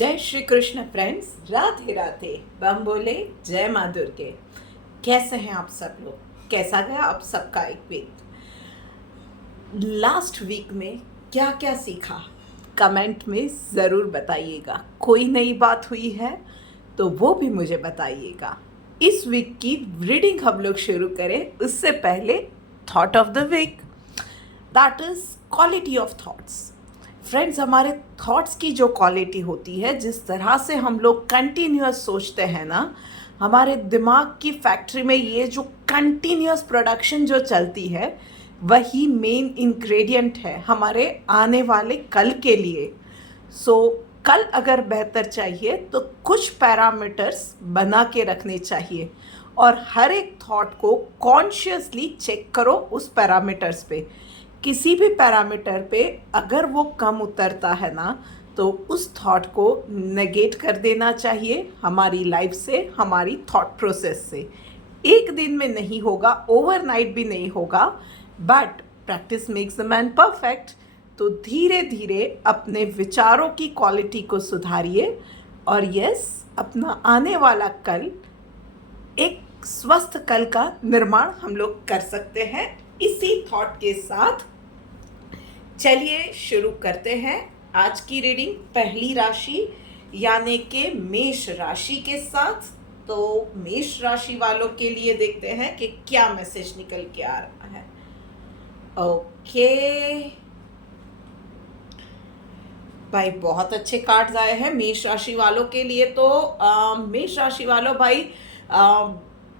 जय श्री कृष्ण फ्रेंड्स, राधे राधे। बम बोले जय माँ दुर्गे। कैसे हैं आप सब लोग? कैसा गया आप सबका एक वीक? लास्ट वीक में क्या क्या सीखा कमेंट में ज़रूर बताइएगा। कोई नई बात हुई है तो वो भी मुझे बताइएगा। इस वीक की रीडिंग हम लोग शुरू करें उससे पहले thought of the week, that is quality of thoughts. Friends, हमारे थॉट्स की जो क्वालिटी होती है, जिस तरह से हम लोग कंटिन्यूअस सोचते हैं ना, हमारे दिमाग की फैक्ट्री में ये जो कंटिन्यूअस प्रोडक्शन जो चलती है वही मेन इंग्रेडिएंट है हमारे आने वाले कल के लिए। कल अगर बेहतर चाहिए तो कुछ पैरामीटर्स बना के रखने चाहिए और हर एक थॉट को कॉन्शियसली चेक करो उस पैरामीटर्स पे। किसी भी पैरामीटर पे अगर वो कम उतरता है ना, तो उस थॉट को नेगेट कर देना चाहिए हमारी लाइफ से, हमारी थॉट प्रोसेस से। एक दिन में नहीं होगा, ओवरनाइट भी नहीं होगा, but practice makes the man perfect. तो धीरे धीरे अपने विचारों की क्वालिटी को सुधारिए और यस, अपना आने वाला कल, एक स्वस्थ कल का निर्माण हम लोग कर सकते हैं। इसी थॉट के साथ चलिए शुरू करते हैं आज की रीडिंग पहली राशि यानी कि मेष राशि के साथ। तो मेष राशि वालों के लिए देखते हैं कि क्या मैसेज निकल के आ रहा है। ओके भाई, बहुत अच्छे कार्ड्स आए हैं मेष राशि वालों के लिए। तो मेष राशि वालों भाई,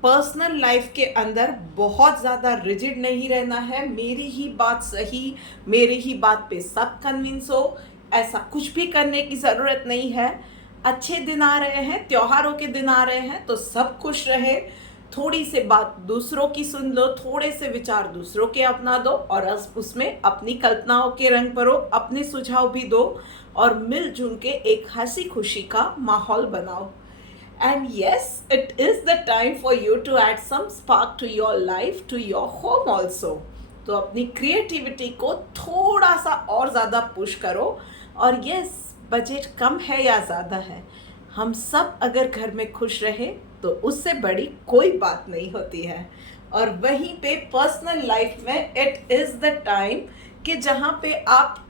पर्सनल लाइफ के अंदर बहुत ज़्यादा रिजिड नहीं रहना है। मेरी ही बात सही, मेरी ही बात पे सब कन्विंस हो, ऐसा कुछ भी करने की ज़रूरत नहीं है। अच्छे दिन आ रहे हैं, त्योहारों के दिन आ रहे हैं, तो सब खुश रहे। थोड़ी सी बात दूसरों की सुन लो, थोड़े से विचार दूसरों के अपना दो और उसमें अपनी कल्पनाओं के रंग भरो, अपने सुझाव भी दो और मिलजुल के एक हंसी खुशी का माहौल बनाओ। And yes, it is the time for you to add some spark to your life, to your home also. तो अपनी क्रिएटिविटी को थोड़ा सा और ज़्यादा पुश करो। और यस, बजट कम है या ज़्यादा है, हम सब अगर घर में खुश रहे तो उससे बड़ी कोई बात नहीं होती है। और वहीं पे पर्सनल लाइफ में इट इज़ द टाइम कि जहाँ पे आप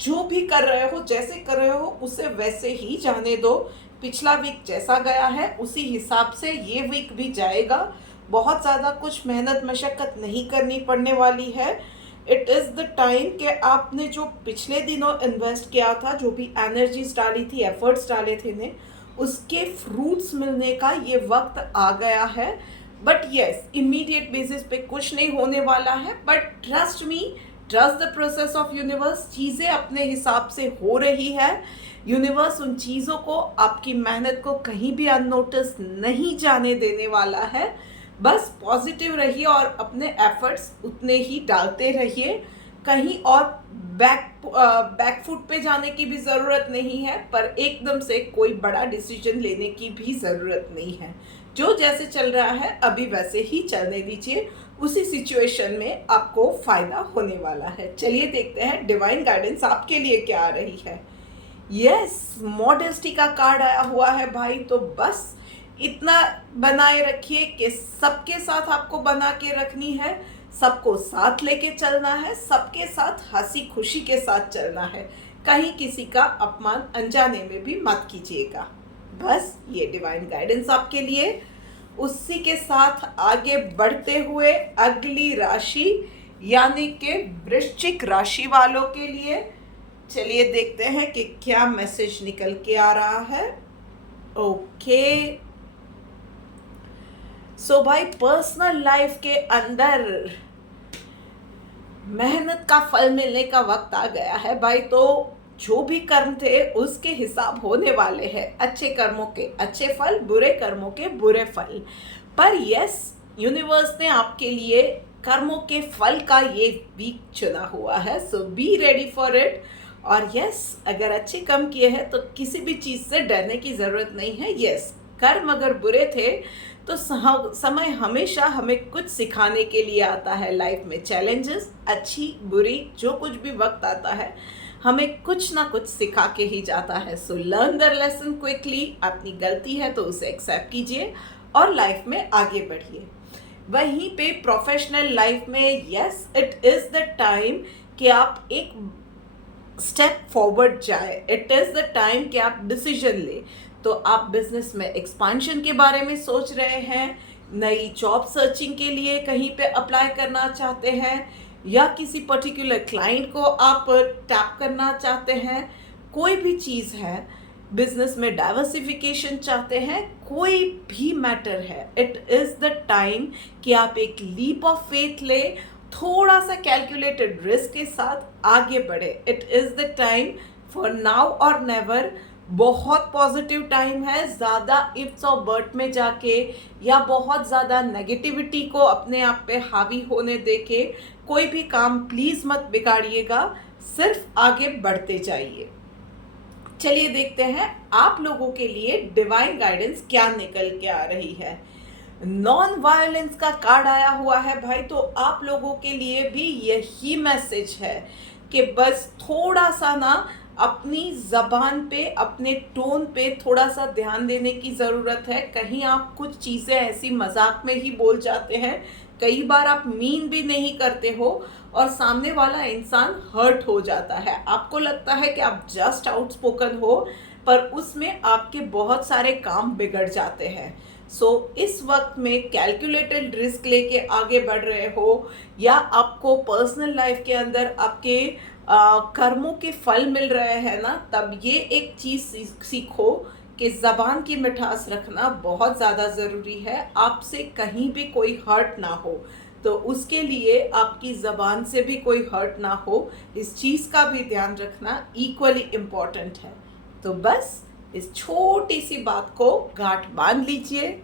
जो भी कर रहे हो, जैसे कर रहे हो, उसे वैसे ही जाने दो। पिछला वीक जैसा गया है उसी हिसाब से ये वीक भी जाएगा। बहुत ज़्यादा कुछ मेहनत मशक्क़त नहीं करनी पड़ने वाली है। इट इज़ द टाइम कि आपने जो पिछले दिनों इन्वेस्ट किया था, जो भी एनर्जीज डाली थी, एफर्ट्स डाले थे ने, उसके फ्रूट्स मिलने का ये वक्त आ गया है। बट येस, इमीडिएट बेसिस पे कुछ नहीं होने वाला है, but trust me, trust the process of universe. चीज़ें अपने हिसाब से हो रही है। यूनिवर्स उन चीज़ों को, आपकी मेहनत को कहीं भी अननोटिस नहीं जाने देने वाला है। बस पॉजिटिव रहिए और अपने एफर्ट्स उतने ही डालते रहिए। कहीं और बैक फुट पे जाने की भी ज़रूरत नहीं है, पर एकदम से कोई बड़ा डिसीजन लेने की भी ज़रूरत नहीं है। जो जैसे चल रहा है अभी वैसे ही चलने दीजिए, उसी सिचुएशन में आपको फ़ायदा होने वाला है। चलिए देखते हैं डिवाइन गाइडेंस आपके लिए क्या आ रही है। यस, मॉडेस्टी का कार्ड आया हुआ है भाई। तो बस इतना बनाए रखिए कि सबके साथ आपको बना के रखनी है, सबको साथ लेके चलना है, सबके साथ हंसी खुशी के साथ चलना है। कहीं किसी का अपमान अनजाने में भी मत कीजिएगा। बस ये डिवाइन गाइडेंस आपके लिए। उसी के साथ आगे बढ़ते हुए अगली राशि यानी कि वृश्चिक राशि वालों के लिए चलिए देखते हैं कि क्या मैसेज निकल के आ रहा है। ओके सो भाई, पर्सनल लाइफ के अंदर मेहनत का फल मिलने का वक्त आ गया है भाई। तो जो भी कर्म थे उसके हिसाब होने वाले हैं। अच्छे कर्मों के अच्छे फल, बुरे कर्मों के बुरे फल। पर यस, यूनिवर्स ने आपके लिए कर्मों के फल का ये वीक चुना हुआ है। सो बी रेडी फॉर इट। और यस, अगर अच्छे कर्म किए हैं तो किसी भी चीज़ से डरने की ज़रूरत नहीं है। यस, कर्म अगर बुरे थे तो समय हमेशा हमें कुछ सिखाने के लिए आता है। लाइफ में चैलेंजेस, अच्छी बुरी जो कुछ भी वक्त आता है, हमें कुछ ना कुछ सिखा के ही जाता है। So learn the lesson quickly. अपनी गलती है तो उसे एक्सेप्ट कीजिए और लाइफ में आगे बढ़िए। वहीं पे प्रोफेशनल लाइफ में yes it is the time कि आप एक स्टेप फॉरवर्ड जाए। इट इज़ द टाइम कि आप डिसीजन ले। तो आप बिजनेस में एक्सपांशन के बारे में सोच रहे हैं, नई जॉब सर्चिंग के लिए कहीं पे अप्लाई करना चाहते हैं, या किसी पर्टिकुलर क्लाइंट को आप टैप करना चाहते हैं, कोई भी चीज़ है, बिजनेस में डाइवर्सिफिकेशन चाहते हैं, कोई भी मैटर है, इट इज़ द टाइम कि आप एक लीप ऑफ फेथ ले, थोड़ा सा कैलकुलेटेड रिस्क के साथ आगे बढ़े। It is the time for now और नेवर। बहुत पॉजिटिव टाइम है। ज़्यादा इफ्स और बट में जाके या बहुत ज़्यादा नेगेटिविटी को अपने आप पे हावी होने दे के कोई भी काम प्लीज़ मत बिगाड़िएगा, सिर्फ आगे बढ़ते जाइए। चलिए देखते हैं आप लोगों के लिए डिवाइन गाइडेंस क्या निकल के आ रही है। नॉन वायलेंस का कार्ड आया हुआ है भाई, तो आप लोगों के लिए भी यही मैसेज है कि बस थोड़ा सा ना अपनी ज़बान पे, अपने टोन पे थोड़ा सा ध्यान देने की ज़रूरत है। कहीं आप कुछ चीज़ें ऐसी मजाक में ही बोल जाते हैं, कई बार आप मीन भी नहीं करते हो और सामने वाला इंसान हर्ट हो जाता है। आपको लगता है कि आप जस्ट आउटस्पोकन हो, पर उसमें आपके बहुत सारे काम बिगड़ जाते हैं। सो इस वक्त में कैलकुलेटेड रिस्क लेके आगे बढ़ रहे हो, या आपको पर्सनल लाइफ के अंदर आपके कर्मों के फल मिल रहे हैं ना, तब ये एक चीज़ सीखो कि ज़बान की मिठास रखना बहुत ज़्यादा ज़रूरी है। आपसे कहीं भी कोई हर्ट ना हो, तो उसके लिए आपकी ज़बान से भी कोई हर्ट ना हो, इस चीज़ का भी ध्यान रखना इक्वली इम्पॉर्टेंट है। तो बस इस छोटी सी बात को गांठ बांध लीजिए।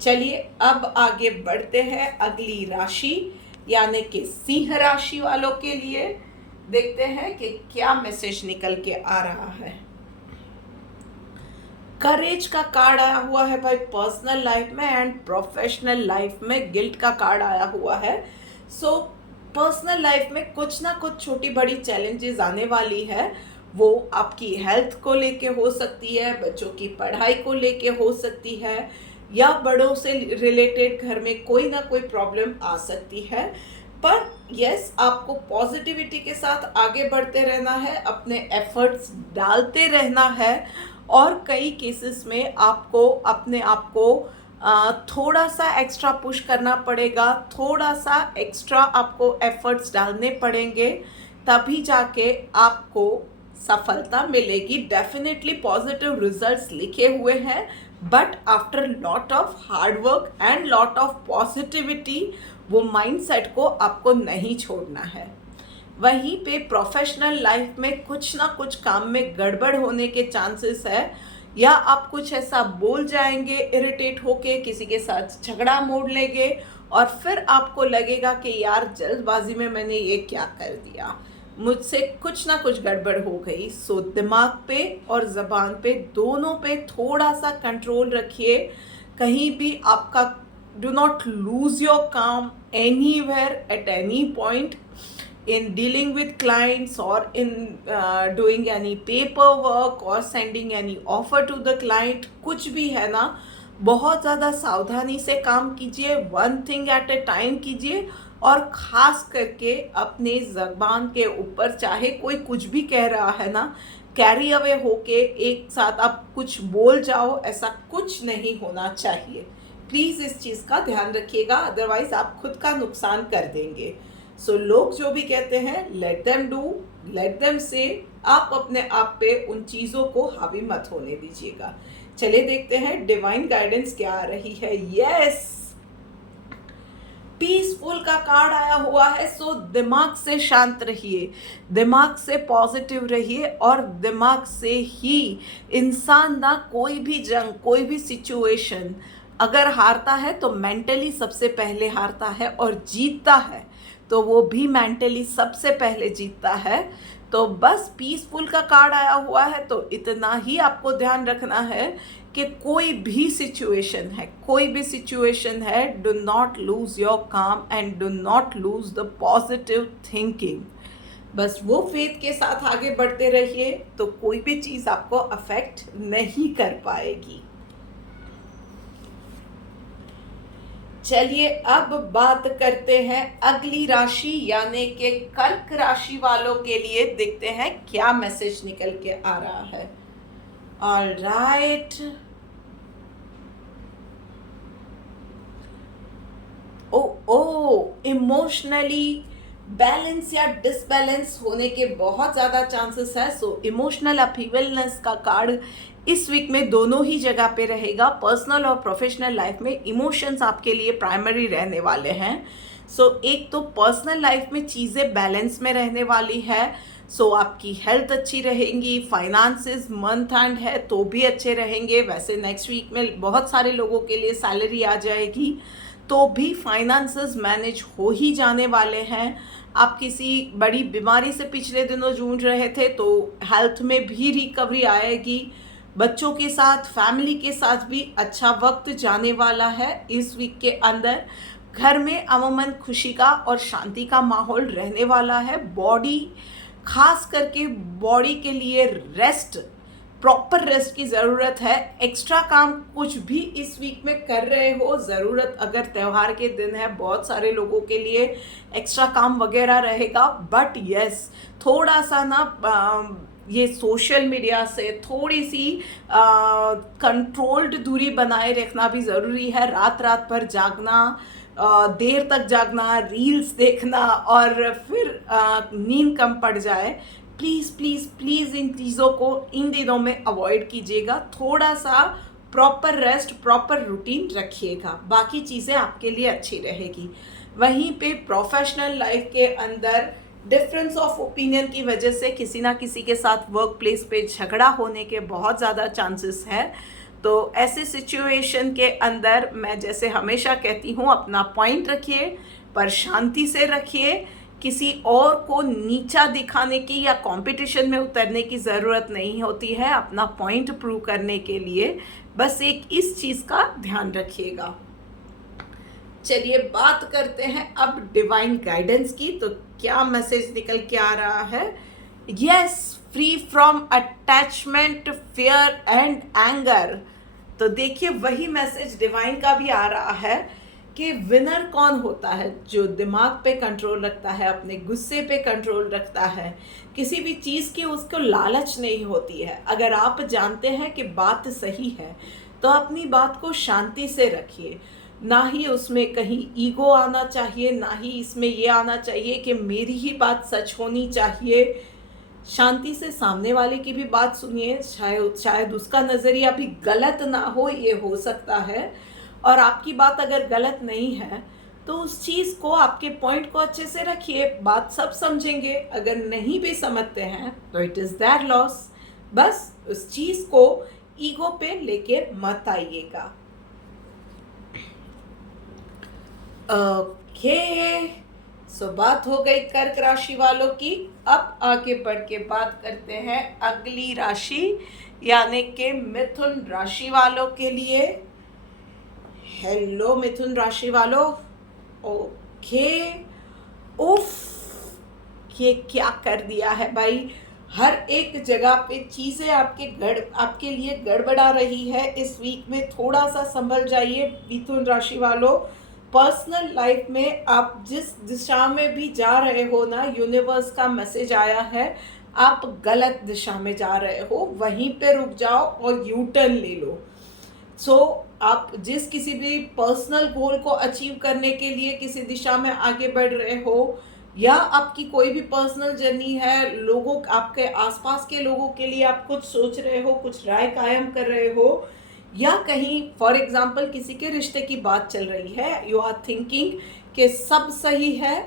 चलिए अब आगे बढ़ते हैं अगली राशि यानी कि सिंह राशि वालों के लिए। देखते हैं कि क्या मैसेज निकल के आ रहा है। करेज का कार्ड आया हुआ है भाई पर्सनल लाइफ में, एंड प्रोफेशनल लाइफ में गिल्ट का कार्ड आया हुआ है। सो पर्सनल लाइफ में कुछ ना कुछ छोटी बड़ी चैलेंजेस आने वाली है। वो आपकी हेल्थ को लेके हो सकती है, बच्चों की पढ़ाई को लेके हो सकती है, या बड़ों से रिलेटेड घर में कोई ना कोई प्रॉब्लम आ सकती है। पर यस, आपको पॉजिटिविटी के साथ आगे बढ़ते रहना है, अपने एफर्ट्स डालते रहना है, और कई केसेस में आपको अपने आप को थोड़ा सा एक्स्ट्रा पुश करना पड़ेगा, थोड़ा सा एक्स्ट्रा आपको एफर्ट्स डालने पड़ेंगे, तभी जाके आपको सफलता मिलेगी। डेफिनेटली पॉजिटिव रिजल्ट्स लिखे हुए हैं, but after lot of hard work and lot of positivity, वो माइंडसेट को आपको नहीं छोड़ना है। वहीं पे प्रोफेशनल लाइफ में कुछ ना कुछ काम में गड़बड़ होने के चांसेस है, या आप कुछ ऐसा बोल जाएंगे इरिटेट होके, किसी के साथ झगड़ा मोड़ लेंगे, और फिर आपको लगेगा कि यार जल्दबाजी में मैंने ये क्या कर दिया, मुझसे कुछ ना कुछ गड़बड़ हो गई। सो दिमाग पे और ज़बान पे दोनों पे थोड़ा सा कंट्रोल रखिए। कहीं भी आपका डू नॉट लूज योर काम anywhere at any point in dealing with clients or in doing any paperwork or sending any offer to the client। कुछ भी है ना, बहुत ज़्यादा सावधानी से काम कीजिए, one thing at A time कीजिए, और ख़ास करके अपने ज़बान के ऊपर चाहे कोई कुछ भी कह रहा है ना, कैरी अवे होके एक साथ आप कुछ बोल जाओ, ऐसा कुछ नहीं होना चाहिए। प्लीज़ इस चीज़ का ध्यान रखिएगा, अदरवाइज़ आप खुद का नुकसान कर देंगे। सो लोग जो भी कहते हैं, let them do, let them से, आप अपने आप पे उन चीज़ों को हावी मत होने दीजिएगा। चलिए देखते हैं डिवाइन गाइडेंस क्या आ रही है। यस, पीसफुल का कार्ड आया हुआ है। सो दिमाग से शांत रहिए, दिमाग से पॉजिटिव रहिए, और दिमाग से ही इंसान ना कोई भी जंग, कोई भी सिचुएशन अगर हारता है तो मेंटली सबसे पहले हारता है, और जीतता है तो वो भी मेंटली सबसे पहले जीतता है। तो बस पीसफुल का कार्ड आया हुआ है, तो इतना ही आपको ध्यान रखना है कि कोई भी सिचुएशन है, कोई भी सिचुएशन है, डू नॉट लूज योर काम and do not lose the positive thinking. बस वो फेथ के साथ आगे बढ़ते रहिए, तो कोई भी चीज़ आपको अफेक्ट नहीं कर पाएगी। चलिए अब बात करते हैं अगली राशि यानी कि कर्क राशि वालों के लिए। देखते हैं क्या मैसेज निकल के आ रहा है। ऑलराइट, इमोशनली बैलेंस या डिसबैलेंस होने के बहुत ज़्यादा चांसेस है। सो इमोशनल अपीवलनेस का कार्ड इस वीक में दोनों ही जगह पे रहेगा। पर्सनल और प्रोफेशनल लाइफ में इमोशंस आपके लिए प्राइमरी रहने वाले हैं। सो एक तो पर्सनल लाइफ में चीज़ें बैलेंस में रहने वाली है। सो आपकी हेल्थ अच्छी रहेंगी, फाइनेंसेस मंथ एंड है तो भी अच्छे रहेंगे। वैसे नेक्स्ट वीक में बहुत सारे लोगों के लिए सैलरी आ जाएगी, तो भी फाइनेंसेस मैनेज हो ही जाने वाले हैं। आप किसी बड़ी बीमारी से पिछले दिनों जूझ रहे थे तो हेल्थ में भी रिकवरी आएगी। बच्चों के साथ, फैमिली के साथ भी अच्छा वक्त जाने वाला है इस वीक के अंदर। घर में अमूमन खुशी का और शांति का माहौल रहने वाला है। बॉडी, खास करके बॉडी के लिए रेस्ट, प्रॉपर रेस्ट की ज़रूरत है। एक्स्ट्रा काम कुछ भी इस वीक में कर रहे हो, ज़रूरत अगर त्यौहार के दिन है, बहुत सारे लोगों के लिए एक्स्ट्रा काम वगैरह रहेगा। बट यस, थोड़ा सा ना ये सोशल मीडिया से थोड़ी सी कंट्रोल्ड दूरी बनाए रखना भी ज़रूरी है। रात रात भर जागना, देर तक जागना, रील्स देखना और फिर नींद कम पड़ जाए, प्लीज़ प्लीज़ प्लीज़ इन चीज़ों को इन दिनों में अवॉइड कीजिएगा। थोड़ा सा प्रॉपर रेस्ट, प्रॉपर रूटीन रखिएगा, बाकी चीज़ें आपके लिए अच्छी रहेगी। वहीं पे प्रोफेशनल लाइफ के अंदर डिफरेंस ऑफ ओपिनियन की वजह से किसी ना किसी के साथ वर्क प्लेस पे झगड़ा होने के बहुत ज़्यादा चांसेस है। तो ऐसे सिचुएशन के अंदर मैं जैसे हमेशा कहती हूँ, अपना पॉइंट रखिए पर शांति से रखिए। किसी और को नीचा दिखाने की या कंपटीशन में उतरने की ज़रूरत नहीं होती है अपना पॉइंट प्रूव करने के लिए। बस एक इस चीज़ का ध्यान रखिएगा। चलिए बात करते हैं अब डिवाइन गाइडेंस की। तो क्या मैसेज निकल के आ रहा है? Yes, free from attachment, fear and anger. तो देखिए वही मैसेज डिवाइन का भी आ रहा है कि विनर कौन होता है? जो दिमाग पे कंट्रोल रखता है, अपने गुस्से पे कंट्रोल रखता है, किसी भी चीज़ की उसको लालच नहीं होती है। अगर आप जानते हैं कि बात सही है तो अपनी बात को शांति से रखिए। ना ही उसमें कहीं ईगो आना चाहिए, ना ही इसमें ये आना चाहिए कि मेरी ही बात सच होनी चाहिए। शांति से सामने वाले की भी बात सुनिए, शायद उसका नज़रिया भी गलत ना हो, ये हो सकता है। और आपकी बात अगर गलत नहीं है तो उस चीज़ को, आपके पॉइंट को अच्छे से रखिए, बात सब समझेंगे। अगर नहीं भी समझते हैं तो इट इज़ देयर लॉस। बस उस चीज़ को ईगो पे लेके मत आइएगा। ओके, सो बात हो गई कर्क राशि वालों की। अब आगे बढ़ के बात करते हैं अगली राशि यानी कि मिथुन राशि वालों के लिए। हेलो मिथुन राशि वालों। ओके, उफ, ये क्या कर दिया है भाई। हर एक जगह पे चीज़ें आपके लिए गड़बड़ा रही है इस वीक में। थोड़ा सा संभल जाइए मिथुन राशि वालों। पर्सनल लाइफ में आप जिस दिशा में भी जा रहे हो ना, यूनिवर्स का मैसेज आया है आप गलत दिशा में जा रहे हो, वहीं पे रुक जाओ और यू टर्न ले लो। सो आप जिस किसी भी पर्सनल गोल को अचीव करने के लिए किसी दिशा में आगे बढ़ रहे हो, या आपकी कोई भी पर्सनल जर्नी है, लोगों, आपके आसपास के लोगों के लिए आप कुछ सोच रहे हो, कुछ राय कायम कर रहे हो, या कहीं फॉर एग्जांपल किसी के रिश्ते की बात चल रही है, यू आर थिंकिंग कि सब सही है,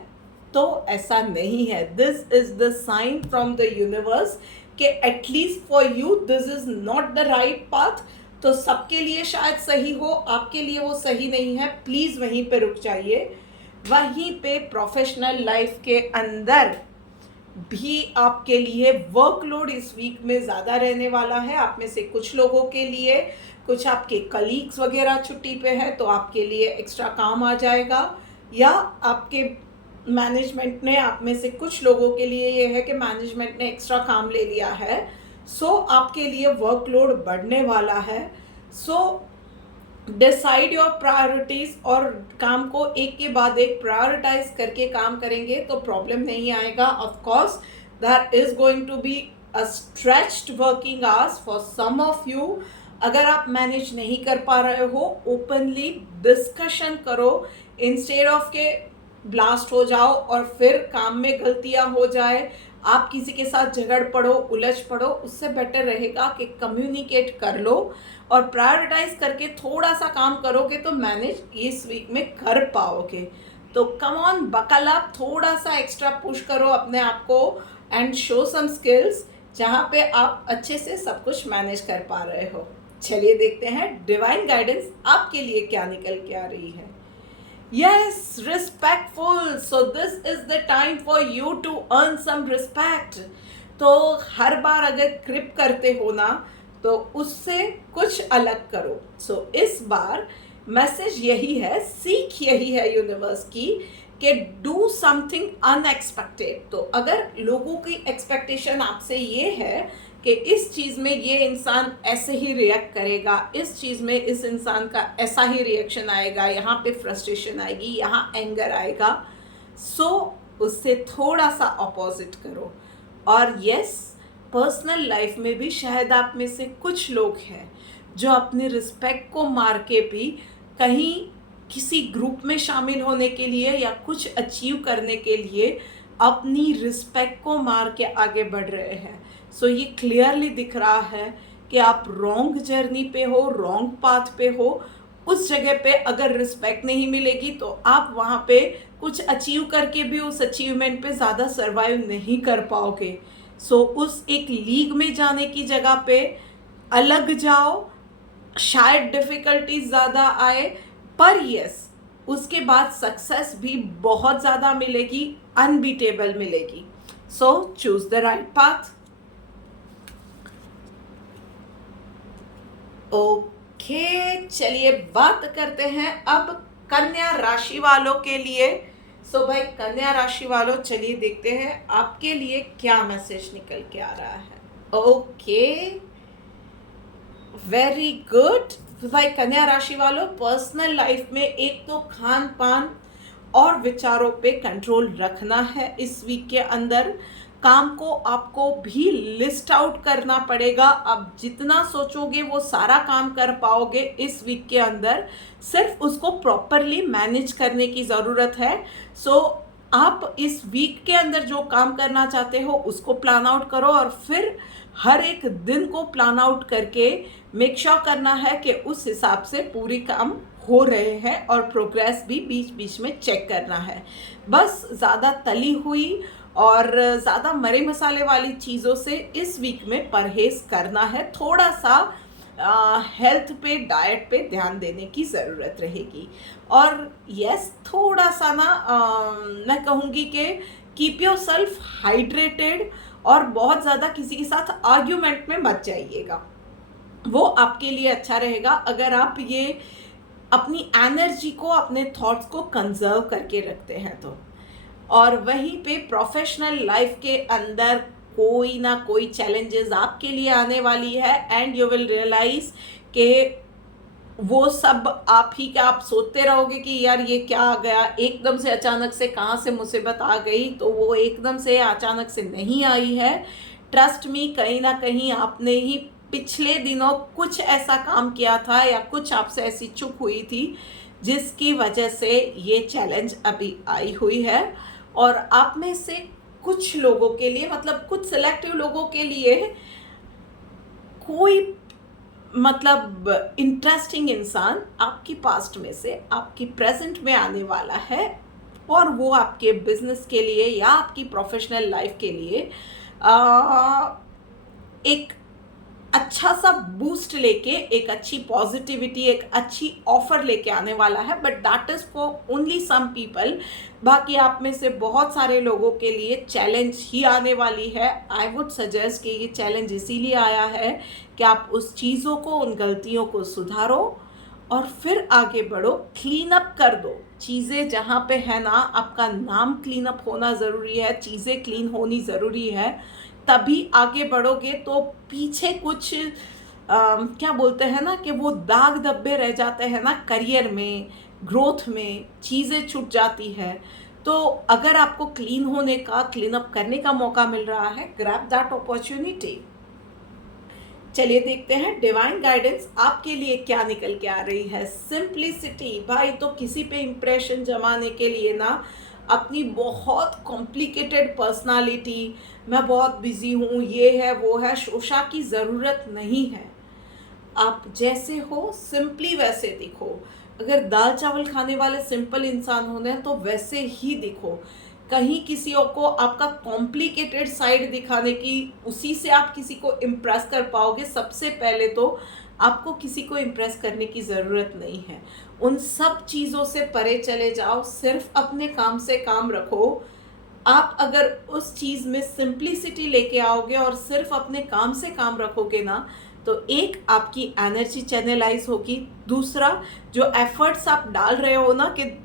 तो ऐसा नहीं है। This is the sign from the universe कि at least for you this is not the right path. तो सबके लिए शायद सही हो, आपके लिए वो सही नहीं है। प्लीज़ वहीं पे रुक जाइए। वहीं पे प्रोफेशनल लाइफ के अंदर भी आपके लिए वर्कलोड इस वीक में ज़्यादा रहने वाला है। आप में से कुछ लोगों के लिए, कुछ आपके कलीग्स वगैरह छुट्टी पे है तो आपके लिए एक्स्ट्रा काम आ जाएगा, या आपके मैनेजमेंट ने आप में से कुछ लोगों के लिए ये है कि मैनेजमेंट ने एक्स्ट्रा काम ले लिया है, सो आपके लिए वर्कलोड बढ़ने वाला है। सो डिसाइड योर प्रायोरिटीज, और काम को एक के बाद एक प्रायोरिटाइज करके काम करेंगे तो प्रॉब्लम नहीं आएगा। Of course that is going to be a stretched working hours for some of you. अगर आप मैनेज नहीं कर पा रहे हो, ओपनली डिस्कशन करो, इंस्टेड ऑफ के ब्लास्ट हो जाओ और फिर काम में गलतियां हो जाए, आप किसी के साथ झगड़ पड़ो, उलझ पड़ो। उससे बेटर रहेगा कि कम्युनिकेट कर लो और प्रायोरिटाइज करके थोड़ा सा काम करोगे तो मैनेज इस वीक में कर पाओगे। तो कम ऑन, बकल अप, थोड़ा सा एक्स्ट्रा पुश करो अपने आप को एंड शो सम स्किल्स जहाँ पे आप अच्छे से सब कुछ मैनेज कर पा रहे हो। चलिए देखते हैं डिवाइन गाइडेंस आपके लिए क्या निकल के आ रही है। Yes, respectful. So this is the time for you to earn some respect. तो हर बार अगर क्रिप करते हो ना तो उससे कुछ अलग करो। इस बार मैसेज यही है, सीख यही है यूनिवर्स की कि डू समथिंग अनएक्सपेक्टेड। तो अगर लोगों की एक्सपेक्टेशन आपसे ये है कि इस चीज़ में ये इंसान ऐसे ही रिएक्ट करेगा, इस चीज़ में इस इंसान का ऐसा ही रिएक्शन आएगा, यहाँ पे फ्रस्ट्रेशन आएगी, यहाँ एंगर आएगा, उससे थोड़ा सा अपोजिट करो। और यस, पर्सनल लाइफ में भी शायद आप में से कुछ लोग हैं जो अपने रिस्पेक्ट को मार के भी कहीं किसी ग्रुप में शामिल होने के लिए या कुछ अचीव करने के लिए अपनी रिस्पेक्ट को मार के आगे बढ़ रहे हैं। ये क्लियरली दिख रहा है कि आप रॉन्ग जर्नी पे हो, रॉन्ग पाथ पे हो। उस जगह पे अगर रिस्पेक्ट नहीं मिलेगी तो आप वहाँ पे कुछ अचीव करके भी उस अचीवमेंट पे ज़्यादा सर्वाइव नहीं कर पाओगे। उस एक लीग में जाने की जगह पे अलग जाओ, शायद डिफ़िकल्टीज ज़्यादा आए, पर यस, उसके बाद सक्सेस भी बहुत ज़्यादा मिलेगी, अनबीटेबल मिलेगी। Choose the right path. Okay, चलिए बात करते हैं अब कन्या राशि वालों के लिए। भाई कन्या राशि वालों, चलिए देखते हैं आपके लिए क्या मैसेज निकल के आ रहा है। Okay, very good. भाई कन्या राशि वालों, पर्सनल लाइफ में एक तो खान पान और विचारों पे कंट्रोल रखना है। इस वीक के अंदर काम को आपको भी लिस्ट आउट करना पड़ेगा। आप जितना सोचोगे वो सारा काम कर पाओगे इस वीक के अंदर, सिर्फ उसको प्रॉपरली मैनेज करने की ज़रूरत है। आप इस वीक के अंदर जो काम करना चाहते हो उसको प्लान आउट करो और फिर हर एक दिन को प्लान आउट करके मेक श्योर करना है कि उस हिसाब से पूरी काम हो रहे हैं और प्रोग्रेस भी बीच बीच में चेक करना है। बस ज़्यादा तली हुई और ज़्यादा मरे मसाले वाली चीज़ों से इस वीक में परहेज़ करना है। थोड़ा सा हेल्थ पे, डाइट पे ध्यान देने की ज़रूरत रहेगी। और यस, थोड़ा सा ना मैं कहूँगी कि कीप योर सेल्फ हाइड्रेटेड और बहुत ज़्यादा किसी के साथ आर्ग्यूमेंट में मत जाइएगा, वो आपके लिए अच्छा रहेगा अगर आप ये अपनी एनर्जी को, अपने थॉट्स को कंजर्व करके रखते हैं तो। और वहीं पे प्रोफेशनल लाइफ के अंदर कोई ना कोई चैलेंजेस आपके लिए आने वाली है एंड यू विल रियलाइज कि वो सब आप ही का, आप सोचते रहोगे कि यार ये क्या आ गया, एकदम से अचानक से कहाँ से मुसीबत आ गई। तो वो एकदम से अचानक से नहीं आई है। ट्रस्ट मी, कहीं ना कहीं आपने ही पिछले दिनों कुछ ऐसा काम किया था या कुछ आपसे ऐसी चूक हुई थी जिसकी वजह से ये चैलेंज अभी आई हुई है। और आप में से कुछ लोगों के लिए, मतलब कुछ सिलेक्टिव लोगों के लिए, कोई मतलब इंटरेस्टिंग इंसान आपकी पास्ट में से आपकी प्रेजेंट में आने वाला है और वो आपके बिजनेस के लिए या आपकी प्रोफेशनल लाइफ के लिए एक अच्छा सा बूस्ट लेके, एक अच्छी पॉजिटिविटी, एक अच्छी ऑफर लेके आने वाला है। But that is for only some people. बाकी आप में से बहुत सारे लोगों के लिए चैलेंज ही आने वाली है। आई वुड सजेस्ट कि ये चैलेंज इसीलिए आया है कि आप उस चीज़ों को, उन गलतियों को सुधारो और फिर आगे बढ़ो, क्लीन अप कर दो चीज़ें जहाँ पे है ना, आपका नाम क्लीन अप होना ज़रूरी है, चीज़ें क्लीन होनी ज़रूरी है, तभी आगे बढ़ोगे। तो पीछे कुछ क्या बोलते हैं ना कि वो दाग धब्बे रह जाते हैं ना, करियर में, ग्रोथ में चीज़ें छूट जाती है। तो अगर आपको क्लीन होने का, क्लीन अप करने का मौका मिल रहा है, ग्रैब दैट अपॉर्चुनिटी। चलिए देखते हैं डिवाइन गाइडेंस आपके लिए क्या निकल के आ रही है। सिंप्लिसिटी भाई, तो किसी पे इम्प्रेशन जमाने के लिए ना अपनी बहुत कॉम्प्लिकेटेड पर्सनालिटी, मैं बहुत बिजी हूँ, ये है वो है, शोशा की ज़रूरत नहीं है। आप जैसे हो सिंपली वैसे दिखो। अगर दाल चावल खाने वाले सिंपल इंसान होने हैं तो वैसे ही दिखो। कहीं किसी और को आपका कॉम्प्लिकेटेड साइड दिखाने की, उसी से आप किसी को इम्प्रेस कर पाओगे। सबसे पहले तो आपको किसी को इम्प्रेस करने की ज़रूरत नहीं है। उन सब चीज़ों से परे चले जाओ, सिर्फ अपने काम से काम रखो। आप अगर उस चीज़ में सिंप्लिसिटी लेके आओगे और सिर्फ अपने काम से काम रखोगे ना, तो एक आपकी एनर्जी चैनलाइज होगी। दूसरा, जो एफर्ट्स आप डाल रहे हो ना कि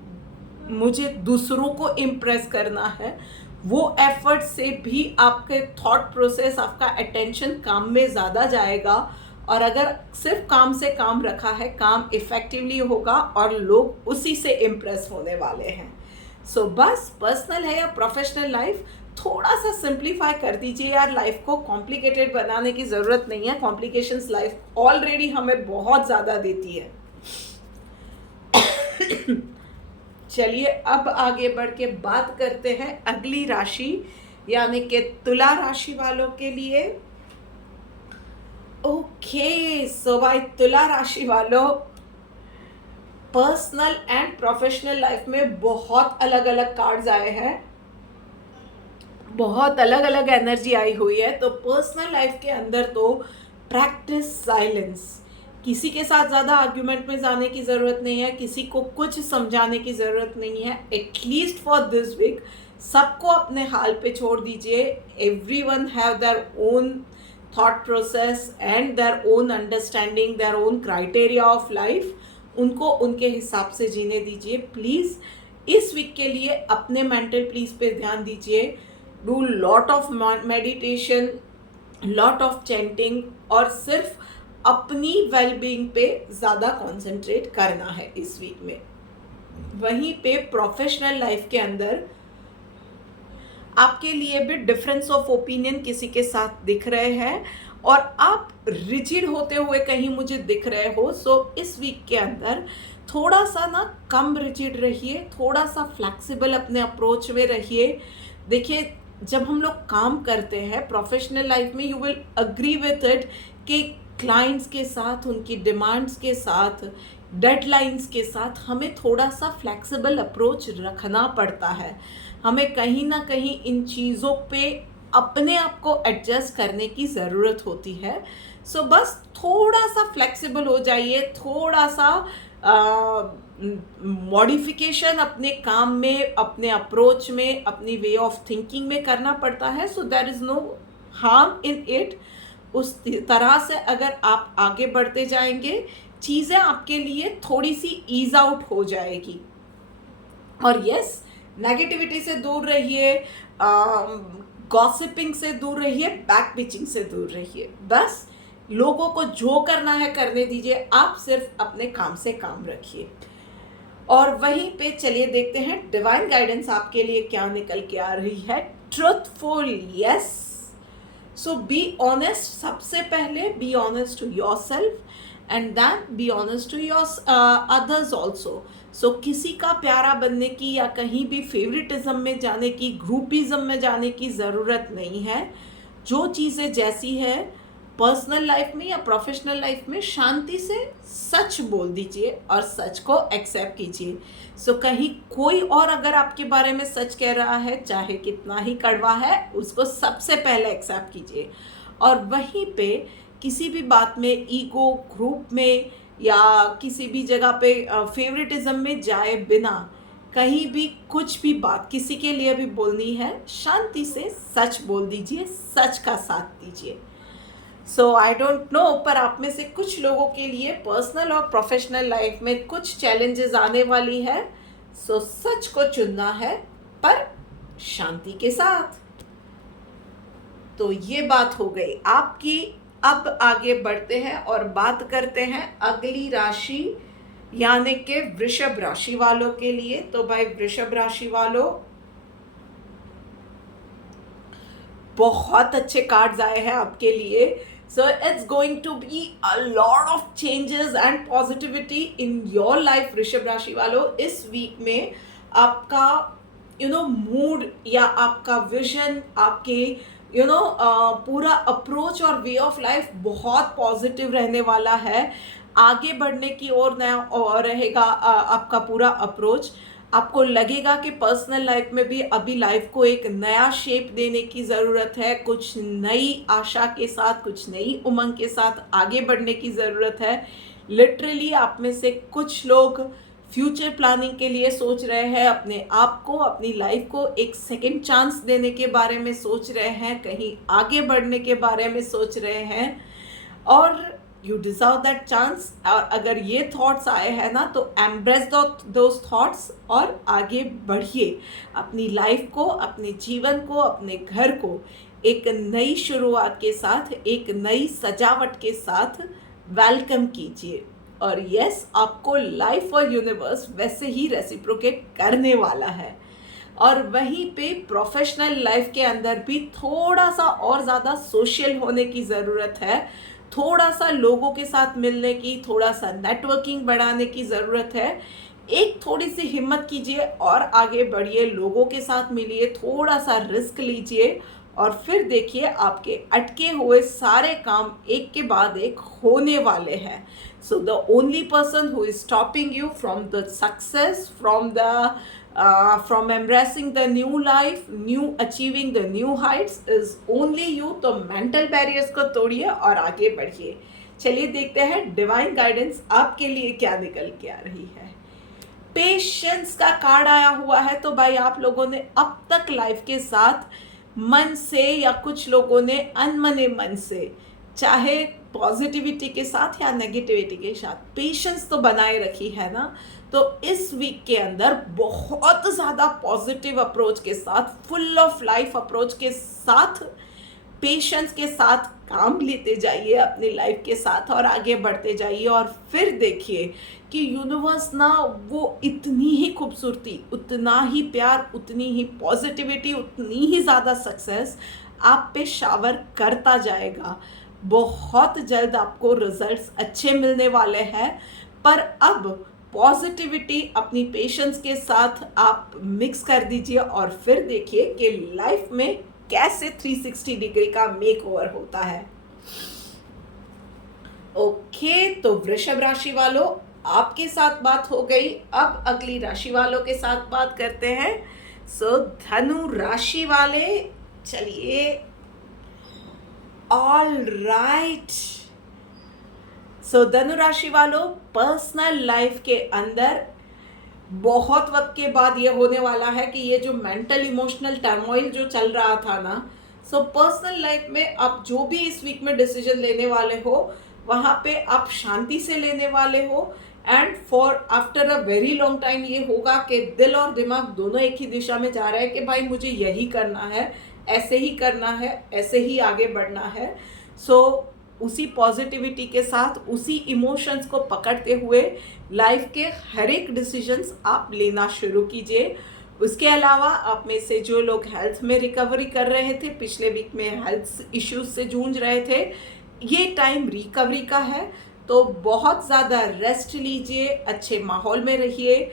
मुझे दूसरों को इम्प्रेस करना है, वो एफर्ट से भी आपके थॉट प्रोसेस, आपका अटेंशन काम में ज़्यादा जाएगा। और अगर सिर्फ काम से काम रखा है, काम इफ़ेक्टिवली होगा और लोग उसी से इम्प्रेस होने वाले हैं। सो बस पर्सनल है या प्रोफेशनल लाइफ, थोड़ा सा सिंप्लीफाई कर दीजिए यार। लाइफ को कॉम्प्लिकेटेड बनाने की ज़रूरत नहीं है। कॉम्प्लिकेशंस लाइफ ऑलरेडी हमें बहुत ज़्यादा देती है। चलिए अब आगे बढ़ के बात करते हैं अगली राशि यानी कि तुला राशि वालों के लिए। ओके, सो भाई तुला राशि वालों, पर्सनल एंड प्रोफेशनल लाइफ में बहुत अलग अलग कार्ड्स आए हैं, बहुत अलग अलग एनर्जी आई हुई है। तो पर्सनल लाइफ के अंदर तो प्रैक्टिस साइलेंस। किसी के साथ ज़्यादा आर्ग्यूमेंट में जाने की ज़रूरत नहीं है, किसी को कुछ समझाने की ज़रूरत नहीं है। एटलीस्ट फॉर दिस वीक सबको अपने हाल पे छोड़ दीजिए। Everyone have their own thought process and their own understanding, their own criteria of life. उनको उनके हिसाब से जीने दीजिए प्लीज़। इस वीक के लिए अपने मेंटल पीस पे ध्यान दीजिए। Do lot of meditation, lot of chanting, और सिर्फ अपनी वेलबींग पे ज़्यादा कंसंट्रेट करना है इस वीक में। वहीं पे प्रोफेशनल लाइफ के अंदर आपके लिए भी डिफरेंस ऑफ ओपिनियन किसी के साथ दिख रहे हैं और आप रिजिड होते हुए कहीं मुझे दिख रहे हो। सो इस वीक के अंदर थोड़ा सा ना कम रिजिड रहिए, थोड़ा सा फ्लेक्सिबल अपने अप्रोच में रहिए। देखिए, जब हम लोग काम करते हैं प्रोफेशनल लाइफ में, you will agree with it कि क्लाइंट्स के साथ, उनकी डिमांड्स के साथ, डेडलाइंस के साथ हमें थोड़ा सा फ्लेक्सिबल अप्रोच रखना पड़ता है। हमें कहीं ना कहीं इन चीज़ों पे अपने आप को एडजस्ट करने की ज़रूरत होती है। सो बस थोड़ा सा फ्लेक्सिबल हो जाइए, थोड़ा सा मॉडिफिकेशन अपने काम में, अपने अप्रोच में, अपनी वे ऑफ थिंकिंग में करना पड़ता है। So there is no harm in it. उस तरह से अगर आप आगे बढ़ते जाएंगे, चीज़ें आपके लिए थोड़ी सी ईज आउट हो जाएगी। और यस, नेगेटिविटी से दूर रहिए, गॉसिपिंग से दूर रहिए, बैक पिचिंग से दूर रहिए। बस लोगों को जो करना है करने दीजिए, आप सिर्फ अपने काम से काम रखिए। और वहीं पे चलिए देखते हैं डिवाइन गाइडेंस आपके लिए क्या निकल के आ रही है। Truthful, yes. So be honest, सबसे पहले be honest to yourself and then be honest to your others also. So किसी का प्यारा बनने की या कहीं भी फेवरेटिज्म में जाने की, ग्रुपिज्म में जाने की ज़रूरत नहीं है। जो चीज़ें जैसी है पर्सनल लाइफ में या प्रोफेशनल लाइफ में, शांति से सच बोल दीजिए और सच को एक्सेप्ट कीजिए। सो कहीं कोई और अगर आपके बारे में सच कह रहा है, चाहे कितना ही कड़वा है, उसको सबसे पहले एक्सेप्ट कीजिए। और वहीं पे किसी भी बात में ईगो, ग्रुप में या किसी भी जगह पे फेवरेटिज्म में जाए बिना, कहीं भी कुछ भी बात किसी के लिए भी बोलनी है, शांति से सच बोल दीजिए, सच का साथ दीजिए। सो आई डोंट नो, पर आप में से कुछ लोगों के लिए पर्सनल और प्रोफेशनल लाइफ में कुछ चैलेंजेस आने वाली है। सो सच को चुनना है, पर शांति के साथ। तो ये बात हो गई आपकी। अब आगे बढ़ते हैं और बात करते हैं अगली राशि यानी कि वृषभ राशि वालों के लिए। तो भाई वृषभ राशि वालों, बहुत अच्छे कार्ड्स आए हैं आपके लिए। So it's going to be a lot of changes and positivity in your life Vrishabh राशि वालों। इस वीक में आपका मूड या आपका विजन, आपके पूरा अप्रोच और वे ऑफ लाइफ बहुत पॉजिटिव रहने वाला है। आगे बढ़ने की ओर नया और रहेगा आपका पूरा अप्रोच। आपको लगेगा कि पर्सनल लाइफ में भी अभी लाइफ को एक नया शेप देने की ज़रूरत है, कुछ नई आशा के साथ, कुछ नई उमंग के साथ आगे बढ़ने की ज़रूरत है। लिटरली आप में से कुछ लोग फ्यूचर प्लानिंग के लिए सोच रहे हैं, अपने आप को, अपनी लाइफ को एक सेकेंड चांस देने के बारे में सोच रहे हैं, कहीं आगे बढ़ने के बारे में सोच रहे हैं, और यू डिजर्व दैट चांस। और अगर ये थॉट्स आए हैं ना, तो एम्ब्रेस दोज थॉट्स और आगे बढ़िए। अपनी लाइफ को, अपने जीवन को, अपने घर को एक नई शुरुआत के साथ, एक नई सजावट के साथ वेलकम कीजिए। और यस, आपको लाइफ और यूनिवर्स वैसे ही रेसिप्रोकेट करने वाला है। और वहीं पे प्रोफेशनल लाइफ के अंदर भी थोड़ा सा और ज़्यादा सोशल होने की ज़रूरत है, थोड़ा सा लोगों के साथ मिलने की, थोड़ा सा नेटवर्किंग बढ़ाने की ज़रूरत है। एक थोड़ी सी हिम्मत कीजिए और आगे बढ़िए, लोगों के साथ मिलिए, थोड़ा सा रिस्क लीजिए, और फिर देखिए आपके अटके हुए सारे काम एक के बाद एक होने वाले हैं। So the only person who is stopping you from the success, from embracing the new life, new achieving the new heights is only you। तो मेंटल बैरियर्स को तोड़िए और आगे बढ़िए। चलिए देखते हैं डिवाइन गाइडेंस आपके लिए क्या निकल के आ रही है। पेशेंस का कार्ड आया हुआ है। तो भाई आप लोगों ने अब तक लाइफ के साथ मन से या कुछ लोगों ने अनमने मन से, चाहे पॉजिटिविटी के साथ या नेगेटिविटी के साथ, पेशेंस तो बनाए रखी है ना। तो इस वीक के अंदर बहुत ज़्यादा पॉजिटिव अप्रोच के साथ, फुल ऑफ लाइफ अप्रोच के साथ, पेशेंस के साथ काम लेते जाइए अपनी लाइफ के साथ और आगे बढ़ते जाइए। और फिर देखिए कि यूनिवर्स ना, वो इतनी ही खूबसूरती, उतना ही प्यार, उतनी ही पॉजिटिविटी, उतनी ही ज़्यादा सक्सेस आप पे शावर करता जाएगा। बहुत जल्द आपको रिजल्ट्स अच्छे मिलने वाले हैं। पर अब पॉजिटिविटी अपनी पेशेंस के साथ आप मिक्स कर दीजिए और फिर देखिए कि लाइफ में कैसे 360 डिग्री का मेक ओवर होता है। ओके, तो वृषभ राशि वालों, आपके साथ बात हो गई। अब अगली राशि वालों के साथ बात करते हैं। सो धनु राशि वाले, चलिए, ऑल राइट। सो धनु राशि वालों, पर्सनल लाइफ के अंदर बहुत वक्त के बाद ये होने वाला है कि ये जो मेंटल इमोशनल टर्मोइल जो चल रहा था ना, सो पर्सनल लाइफ में आप जो भी इस वीक में डिसीजन लेने वाले हो, वहाँ पे आप शांति से लेने वाले हो। And for after a very long time ये होगा कि दिल और दिमाग दोनों एक ही दिशा में जा रहे हैं कि भाई मुझे यही करना है, ऐसे ही करना है, ऐसे ही आगे बढ़ना है। सो उसी पॉजिटिविटी के साथ, उसी इमोशंस को पकड़ते हुए लाइफ के हर एक डिसीजंस आप लेना शुरू कीजिए। उसके अलावा आप में से जो लोग हेल्थ में रिकवरी कर रहे थे, पिछले वीक में हेल्थ इश्यूज से जूझ रहे थे, ये टाइम रिकवरी का है। तो बहुत ज़्यादा रेस्ट लीजिए, अच्छे माहौल में रहिए,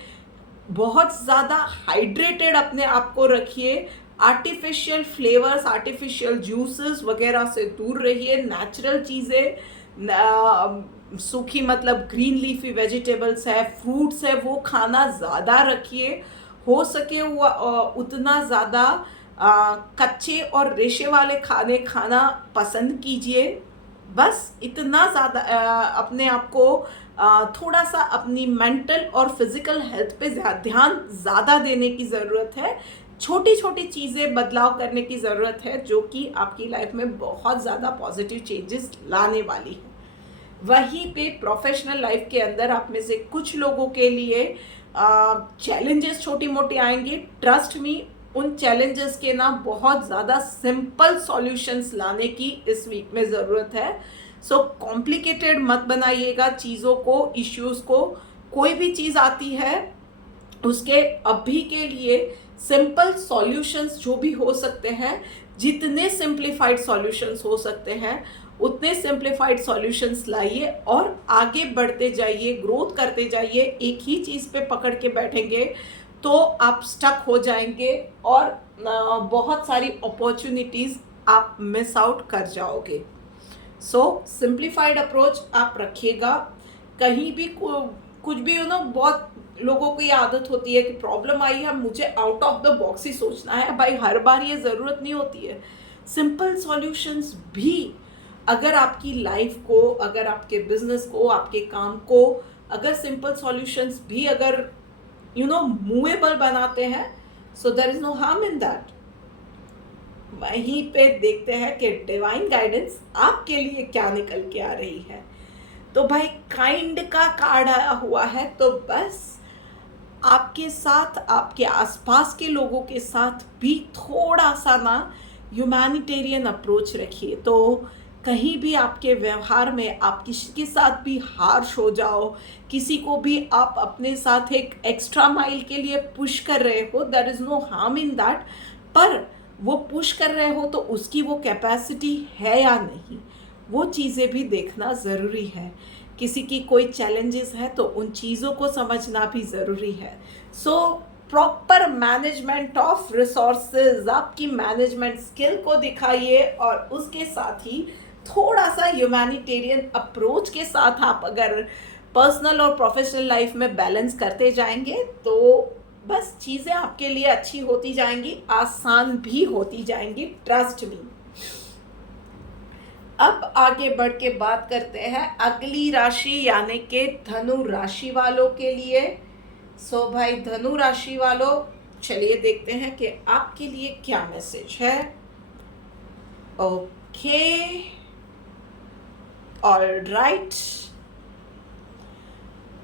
बहुत ज़्यादा हाइड्रेटेड अपने आप को रखिए, आर्टिफिशियल फ्लेवर्स, आर्टिफिशियल जूसेस वगैरह से दूर रहिए, नेचुरल चीज़ें, सूखी मतलब ग्रीन लीफी वेजिटेबल्स है, फ्रूट्स है, वो खाना ज़्यादा रखिए। हो सके उतना ज़्यादा कच्चे और रेशे वाले खाने खाना पसंद कीजिए। बस इतना ज़्यादा अपने आप को थोड़ा सा अपनी मेंटल और फिज़िकल हेल्थ पे ध्यान ज़्यादा देने की ज़रूरत है, छोटी छोटी चीज़ें बदलाव करने की ज़रूरत है जो कि आपकी लाइफ में बहुत ज़्यादा पॉजिटिव चेंजेस लाने वाली है। वहीं पे प्रोफेशनल लाइफ के अंदर आप में से कुछ लोगों के लिए चैलेंजेस छोटी मोटी आएंगे। ट्रस्ट मी, उन चैलेंजेस के ना बहुत ज़्यादा सिंपल सॉल्यूशंस लाने की इस वीक में ज़रूरत है। सो कॉम्प्लिकेटेड मत बनाइएगा चीज़ों को, इश्यूज़ को। कोई भी चीज़ आती है उसके अभी के लिए सिंपल सॉल्यूशंस जो भी हो सकते हैं, जितने सिंप्लीफाइड सॉल्यूशंस हो सकते हैं उतने सिंप्लीफाइड सॉल्यूशंस लाइए और आगे बढ़ते जाइए, ग्रोथ करते जाइए। एक ही चीज़ पे पकड़ के बैठेंगे तो आप स्टक हो जाएंगे और बहुत सारी अपॉर्चुनिटीज़ आप मिस आउट कर जाओगे। सो सिंप्लीफाइड अप्रोच आप रखिएगा। कहीं भी कुछ भी बहुत लोगों को ये आदत होती है कि प्रॉब्लम आई है, मुझे आउट ऑफ द बॉक्स ही सोचना है। भाई हर बार ये ज़रूरत नहीं होती है। सिंपल सॉल्यूशंस भी अगर आपकी लाइफ को, अगर आपके बिजनेस को, आपके काम को, अगर सिंपल सॉल्यूशंस भी अगर मूवेबल बनाते हैं, so there is no harm in that. वहीं पे देखते हैं कि डिवाइन गाइडेंस आपके लिए क्या निकल के आ रही है। तो भाई काइंड का कार्ड आया हुआ है, तो बस आपके साथ, आपके आसपास के लोगों के साथ भी थोड़ा सा ना ह्यूमैनिटेरियन अप्रोच रखिए। तो कहीं भी आपके व्यवहार में आप किसी के साथ भी हार्श हो जाओ, किसी को भी आप अपने साथ एक एक्स्ट्रा माइल के लिए पुश कर रहे हो, there is no harm in that. पर वो पुश कर रहे हो तो उसकी वो कैपेसिटी है या नहीं, वो चीज़ें भी देखना ज़रूरी है। किसी की कोई चैलेंजेस है तो उन चीज़ों को समझना भी ज़रूरी है। So proper management of resources, आपकी मैनेजमेंट स्किल को दिखाइए और उसके साथ ही थोड़ा सा ह्यूमैनिटेरियन अप्रोच के साथ आप अगर पर्सनल और प्रोफेशनल लाइफ में बैलेंस करते जाएंगे तो बस चीज़ें आपके लिए अच्छी होती जाएंगी, आसान भी होती जाएंगी, ट्रस्ट मी। अब आगे बढ़ के बात करते हैं अगली राशि यानी कि धनु राशि वालों के लिए। सो भाई धनु राशि वालों, चलिए देखते हैं कि आपके लिए क्या मैसेज है। Okay, alright.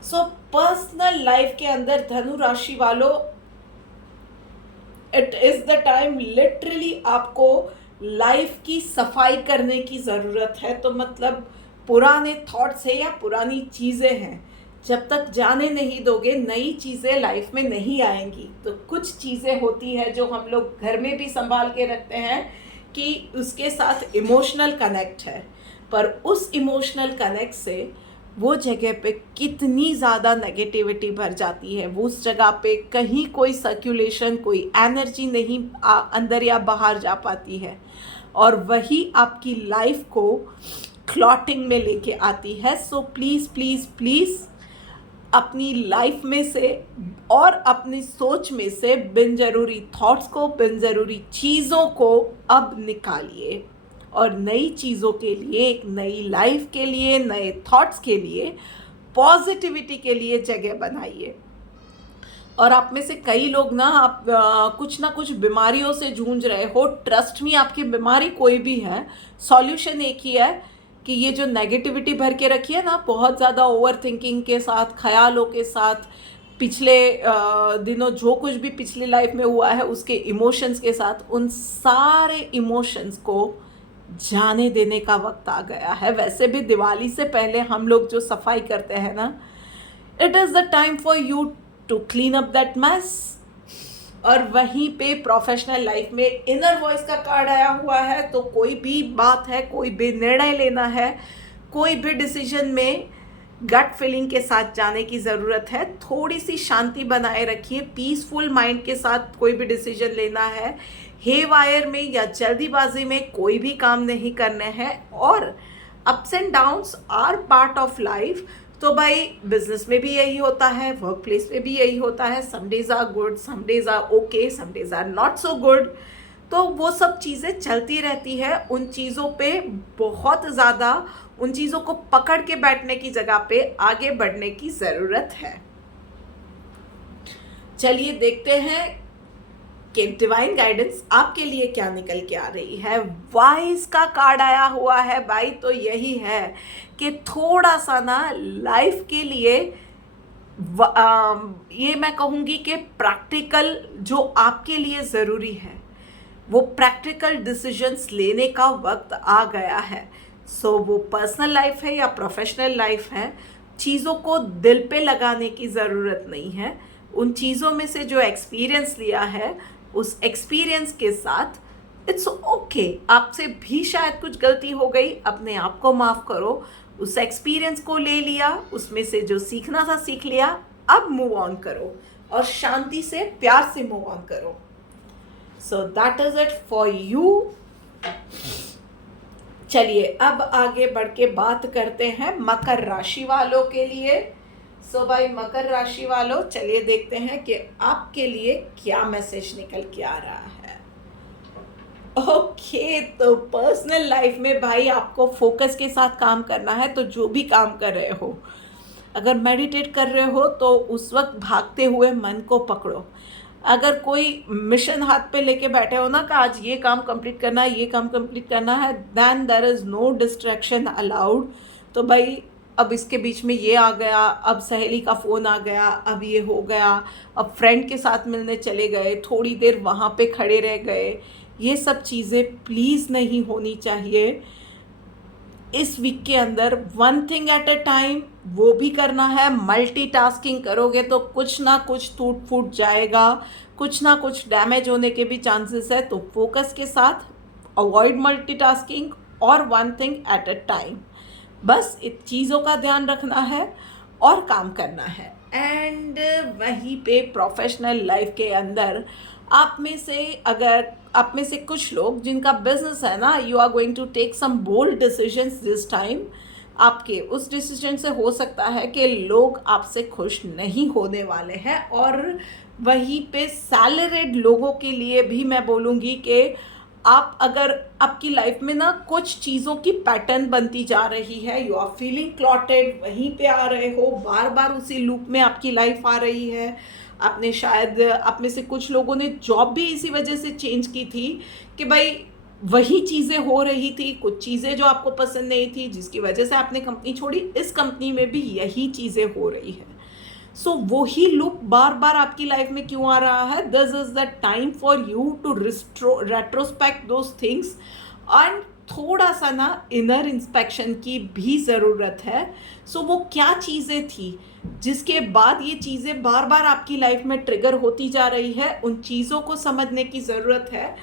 So personal life के अंदर धनु राशि वालों, it is the time literally आपको लाइफ की सफाई करने की ज़रूरत है। तो मतलब पुराने थॉट्स है या पुरानी चीज़ें हैं, जब तक जाने नहीं दोगे नई चीज़ें लाइफ में नहीं आएंगी। तो कुछ चीज़ें होती है जो हम लोग घर में भी संभाल के रखते हैं कि उसके साथ इमोशनल कनेक्ट है, पर उस इमोशनल कनेक्ट से वो जगह पे कितनी ज़्यादा नेगेटिविटी भर जाती है। वो उस जगह पे कहीं कोई सर्कुलेशन, कोई एनर्जी नहीं अंदर या बाहर जा पाती है और वही आपकी लाइफ को क्लॉटिंग में लेके आती है। सो प्लीज़ प्लीज़ प्लीज़ अपनी लाइफ में से और अपनी सोच में से बिन ज़रूरी थॉट्स को, बिन ज़रूरी चीज़ों को अब निकालिए और नई चीज़ों के लिए, एक नई लाइफ के लिए, नए थॉट्स के लिए, पॉजिटिविटी के लिए जगह बनाइए। और आप में से कई लोग ना आप कुछ ना कुछ बीमारियों से जूझ रहे हो। ट्रस्ट मी, आपकी बीमारी कोई भी है, सॉल्यूशन एक ही है कि ये जो नेगेटिविटी भर के रखी है ना, बहुत ज़्यादा ओवर थिंकिंग के साथ, ख्यालों के साथ, पिछले दिनों जो कुछ भी पिछली लाइफ में हुआ है उसके इमोशंस के साथ, उन सारे इमोशंस को जाने देने का वक्त आ गया है। वैसे भी दिवाली से पहले हम लोग जो सफाई करते हैं ना, it is the time for you to clean up that mess. और वहीं पे प्रोफेशनल लाइफ में इनर वॉइस का कार्ड आया हुआ है। तो कोई भी बात है, कोई भी निर्णय लेना है, कोई भी डिसीजन में गट फीलिंग के साथ जाने की ज़रूरत है। थोड़ी सी शांति बनाए रखिए, पीसफुल माइंड के साथ कोई भी डिसीजन लेना है। हे वायर में या जल्दीबाजी में कोई भी काम नहीं करने हैं। और ups and downs are part of life. तो भाई बिजनेस में भी यही होता है, वर्क प्लेस में भी यही होता है। Some days are good, some days are okay, some days are not so good. तो वो सब चीज़ें चलती रहती है। उन चीज़ों पे बहुत ज़्यादा, उन चीज़ों को पकड़ के बैठने की जगह पे आगे बढ़ने की ज़रूरत है। चलिए देखते हैं कि डिवाइन गाइडेंस आपके लिए क्या निकल के आ रही है। वाइज का कार्ड आया हुआ है भाई, तो यही है कि थोड़ा सा ना लाइफ के लिए ये मैं कहूँगी कि प्रैक्टिकल जो आपके लिए ज़रूरी है, वो प्रैक्टिकल डिसीजंस लेने का वक्त आ गया है। सो वो पर्सनल लाइफ है या प्रोफेशनल लाइफ है, चीज़ों को दिल पे लगाने की ज़रूरत नहीं है। उन चीज़ों में से जो एक्सपीरियंस लिया है, उस एक्सपीरियंस के साथ इट्स ओके, आपसे भी शायद कुछ गलती हो गई, अपने आप को माफ़ करो। उस एक्सपीरियंस को ले लिया, उसमें से जो सीखना था सीख लिया, अब मूव ऑन करो और शांति से प्यार से मूव ऑन करो। So that is it for you. चलिए अब आगे बढ़ के बात करते हैं मकर राशि वालों के लिए। सो भाई मकर राशि वालों, चलिए देखते हैं कि आपके लिए क्या मैसेज निकल के आ रहा है। ओके, तो पर्सनल लाइफ में भाई आपको फोकस के साथ काम करना है। तो जो भी काम कर रहे हो, अगर मेडिटेट कर रहे हो तो उस वक्त भागते हुए मन को पकड़ो। अगर कोई मिशन हाथ पे लेके बैठे हो ना कि आज ये काम कंप्लीट करना है, ये काम कंप्लीट करना है, then there is no distraction allowed. तो भाई अब इसके बीच में ये आ गया, अब सहेली का फ़ोन आ गया, अब ये हो गया, अब फ्रेंड के साथ मिलने चले गए, थोड़ी देर वहाँ पे खड़े रह गए, ये सब चीज़ें प्लीज़ नहीं होनी चाहिए। इस वीक के अंदर one thing at a time वो भी करना है। मल्टीटास्किंग करोगे तो कुछ ना कुछ टूट फूट जाएगा, कुछ ना कुछ डैमेज होने के भी चांसेस है। तो फोकस के साथ अवॉइड मल्टीटास्किंग और one thing at a time, बस इन चीज़ों का ध्यान रखना है और काम करना है। एंड वहीं पे प्रोफेशनल लाइफ के अंदर आप में से कुछ लोग जिनका बिजनेस है ना, you are going to take some bold decisions this time. आपके उस डिसीजन से हो सकता है कि लोग आपसे खुश नहीं होने वाले हैं। और वहीं पे सैलरीड लोगों के लिए भी मैं बोलूँगी कि आप अगर आपकी लाइफ में ना कुछ चीज़ों की पैटर्न बनती जा रही है, यू आर फीलिंग क्लॉटेड, वहीं पे आ रहे हो, बार बार उसी लूप में आपकी लाइफ आ रही है। आपने शायद, आप में से कुछ लोगों ने जॉब भी इसी वजह से चेंज की थी कि भाई वही चीज़ें हो रही थी, कुछ चीज़ें जो आपको पसंद नहीं थी जिसकी वजह से आपने कंपनी छोड़ी, इस कंपनी में भी यही चीज़ें हो रही है। सो वही लूप बार बार आपकी लाइफ में क्यों आ रहा है? This is the time for you to retrospect those things and थोड़ा सा ना इनर इंस्पेक्शन की भी ज़रूरत है। सो वो क्या चीज़ें थी जिसके बाद ये चीज़ें बार बार आपकी लाइफ में ट्रिगर होती जा रही है, उन चीज़ों को समझने की ज़रूरत है।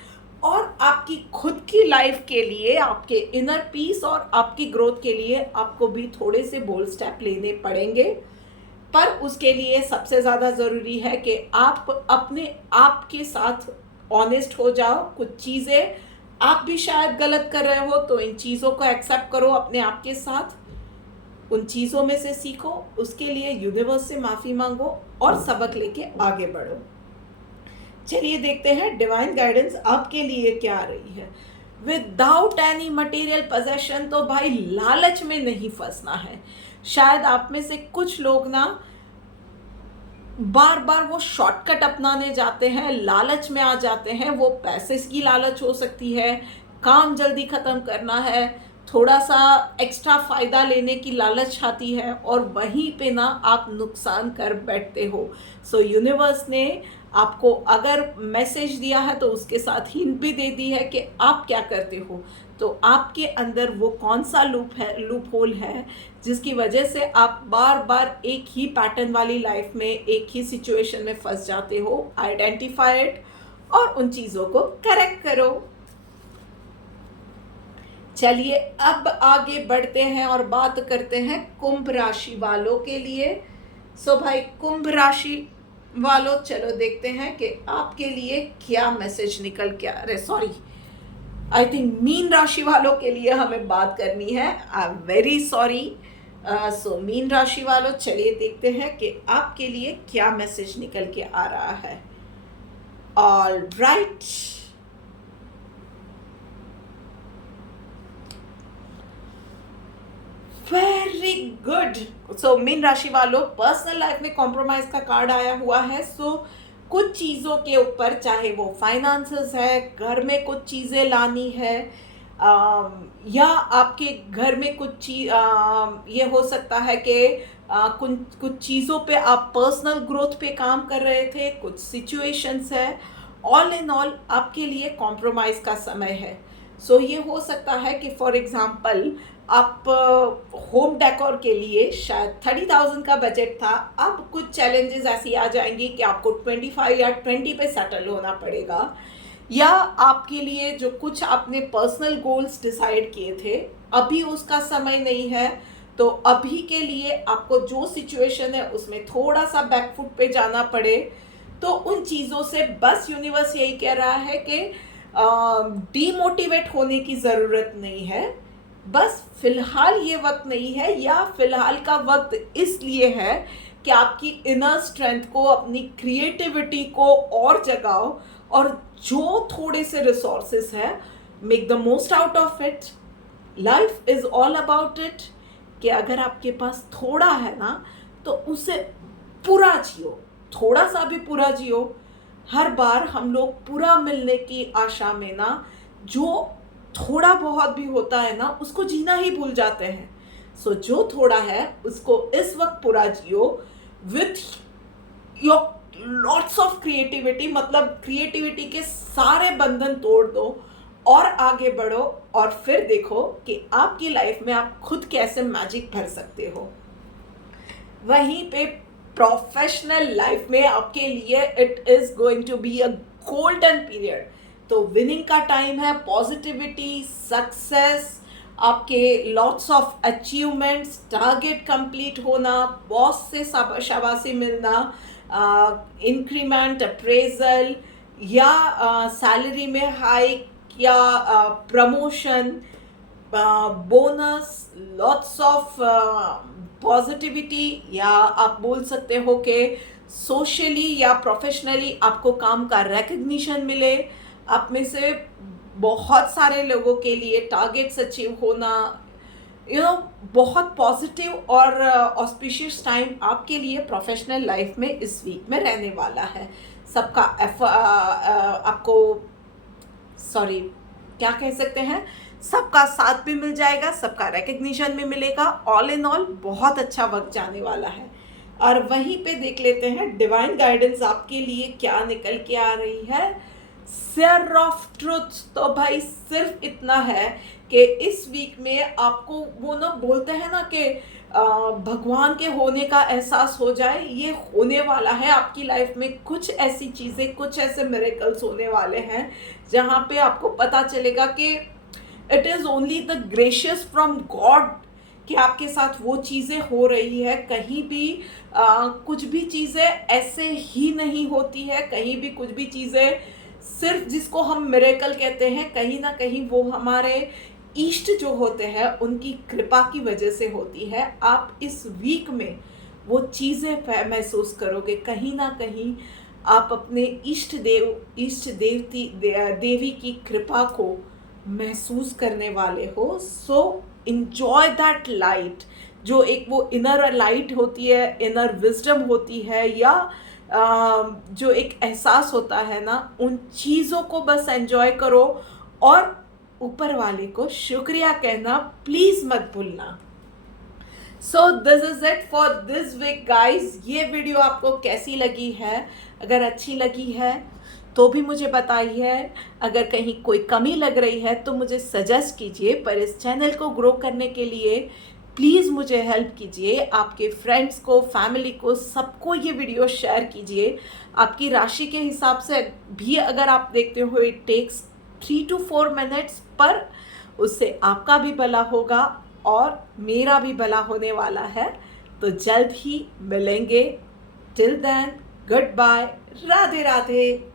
और आपकी खुद की लाइफ के लिए, आपके इनर पीस और आपकी ग्रोथ के लिए आपको भी थोड़े से बोल्ड स्टेप लेने पड़ेंगे। पर उसके लिए सबसे ज़्यादा ज़रूरी है कि आप अपने आप के साथ ऑनेस्ट हो जाओ। कुछ चीज़ें आप भी शायद गलत कर रहे हो, तो इन चीज़ों को एक्सेप्ट करो अपने आप के साथ, उन चीज़ों में से सीखो, उसके लिए यूनिवर्स से माफ़ी मांगो और सबक लेके आगे बढ़ो। चलिए देखते हैं डिवाइन गाइडेंस आपके लिए क्या आ रही है। विदाउट एनी मटेरियल पोजेशन, तो भाई लालच में नहीं फंसना है। शायद आप में से कुछ लोग ना बार बार वो शॉर्टकट अपनाने जाते हैं, लालच में आ जाते हैं। वो पैसे की लालच हो सकती है, काम जल्दी ख़त्म करना है, थोड़ा सा एक्स्ट्रा फ़ायदा लेने की लालच आती है और वहीं पे ना आप नुकसान कर बैठते हो। सो यूनिवर्स ने आपको अगर मैसेज दिया है तो उसके साथ हिंट भी दे दी है कि आप क्या करते हो। तो आपके अंदर वो कौन सा लूप होल है जिसकी वजह से आप बार बार एक ही पैटर्न वाली लाइफ में, एक ही सिचुएशन में फंस जाते हो। आइडेंटिफाई इट और उन चीज़ों को करेक्ट करो। चलिए अब आगे बढ़ते हैं और बात करते हैं कुंभ राशि वालों के लिए। सो भाई कुंभ राशि वालों, चलो देखते हैं कि आपके लिए क्या मैसेज निकल के आ रहे। सॉरी, आई थिंक मीन राशि वालों के लिए हमें बात करनी है। I am very sorry. So mean राशि वालों, चलिए देखते हैं कि आपके लिए क्या मैसेज निकल के आ रहा है। All right, very good. So mean राशि वालों, पर्सनल लाइफ में कॉम्प्रोमाइज का कार्ड आया हुआ है। सो कुछ चीज़ों के ऊपर, चाहे वो फाइनेंसेस है, घर में कुछ चीज़ें लानी है, या आपके घर में कुछ चीज ये हो सकता है कि कुछ कुछ चीज़ों पे आप पर्सनल ग्रोथ पे काम कर रहे थे, कुछ सिचुएशंस है, ऑल इन ऑल आपके लिए कॉम्प्रोमाइज़ का समय है। सो ये हो सकता है कि फॉर एग्ज़ाम्पल आप होम डेकोर के लिए शायद 30,000 का बजट था, अब कुछ चैलेंजेस ऐसी आ जाएंगी कि आपको 25 या 20 पे सेटल होना पड़ेगा, या आपके लिए जो कुछ आपने पर्सनल गोल्स डिसाइड किए थे अभी उसका समय नहीं है, तो अभी के लिए आपको जो सिचुएशन है उसमें थोड़ा सा बैकफुट पे जाना पड़े। तो उन चीज़ों से बस यूनिवर्स यही कह रहा है कि डीमोटिवेट होने की ज़रूरत नहीं है, बस फिलहाल ये वक्त नहीं है, या फिलहाल का वक्त इसलिए है कि आपकी इनर स्ट्रेंथ को, अपनी क्रिएटिविटी को और जगाओ, और जो थोड़े से रिसोर्सेस हैं make the most out of it. Life is all about it कि अगर आपके पास थोड़ा है ना तो उसे पूरा जियो, थोड़ा सा भी पूरा जियो। हर बार हम लोग पूरा मिलने की आशा में ना जो थोड़ा बहुत भी होता है ना उसको जीना ही भूल जाते हैं। सो जो थोड़ा है उसको इस वक्त पूरा जियो with your lots of creativity, मतलब क्रिएटिविटी के सारे बंधन तोड़ दो और आगे बढ़ो, और फिर देखो कि आपकी लाइफ में आप खुद कैसे मैजिक भर सकते हो। वहीं पे प्रोफेशनल लाइफ में आपके लिए it is going to be a golden period. तो विनिंग का टाइम है, पॉजिटिविटी, सक्सेस, आपके lots of achievements, target complete होना, बॉस से शाबाशी मिलना, इंक्रीमेंट, अप्रेजल, या सैलरी में हाइक, या promotion, bonus, lots of positivity, या आप बोल सकते हो कि सोशली या प्रोफेशनली आपको काम का रिकग्निशन मिले। आप में से बहुत सारे लोगों के लिए टारगेट्स अचीव होना, बहुत पॉजिटिव और ऑस्पिशियस टाइम आपके लिए प्रोफेशनल लाइफ में इस वीक में रहने वाला है। सबका आपको सॉरी क्या कह सकते हैं, सबका साथ भी मिल जाएगा, सबका रिकग्निशन भी मिलेगा। ऑल इन ऑल बहुत अच्छा वक्त जाने वाला है। और वहीं पे देख लेते हैं डिवाइन गाइडेंस आपके लिए क्या निकल के आ रही है। सेयर ऑफ ट्रुथ, तो भाई सिर्फ इतना है कि इस वीक में आपको वो ना बोलते हैं ना कि भगवान के होने का एहसास हो जाए, ये होने वाला है आपकी लाइफ में। कुछ ऐसी चीज़ें, कुछ ऐसे मिरेकल्स होने वाले हैं जहाँ पे आपको पता चलेगा कि it is only the gracious from God कि आपके साथ वो चीज़ें हो रही है। कहीं भी कुछ भी चीज़ें ऐसे ही नहीं होती है, कहीं भी कुछ भी चीज़ें सिर्फ जिसको हम मिरेकल कहते हैं, कहीं ना कहीं वो हमारे इष्ट जो होते हैं उनकी कृपा की वजह से होती है। आप इस वीक में वो चीज़ें महसूस करोगे, कहीं ना कहीं आप अपने इष्ट देवी की कृपा को महसूस करने वाले हो। सो इंजॉय दैट लाइट, जो एक वो इनर लाइट होती है, इनर विजडम होती है, या जो एक एहसास होता है ना, उन चीज़ों को बस एंजॉय करो और ऊपर वाले को शुक्रिया कहना प्लीज़ मत भूलना। So this is it for this week guys. ये वीडियो आपको कैसी लगी है? अगर अच्छी लगी है तो भी मुझे बताइए, अगर कहीं कोई कमी लग रही है तो मुझे सजेस्ट कीजिए। पर इस चैनल को ग्रो करने के लिए प्लीज़ मुझे हेल्प कीजिए, आपके फ्रेंड्स को, फैमिली को, सबको ये वीडियो शेयर कीजिए। आपकी राशि के हिसाब से भी अगर आप देखते हो इट टेक्स 3 to 4 मिनट्स, पर उससे आपका भी भला होगा और मेरा भी भला होने वाला है। तो जल्द ही मिलेंगे। Till then goodbye, Radhe Radhe.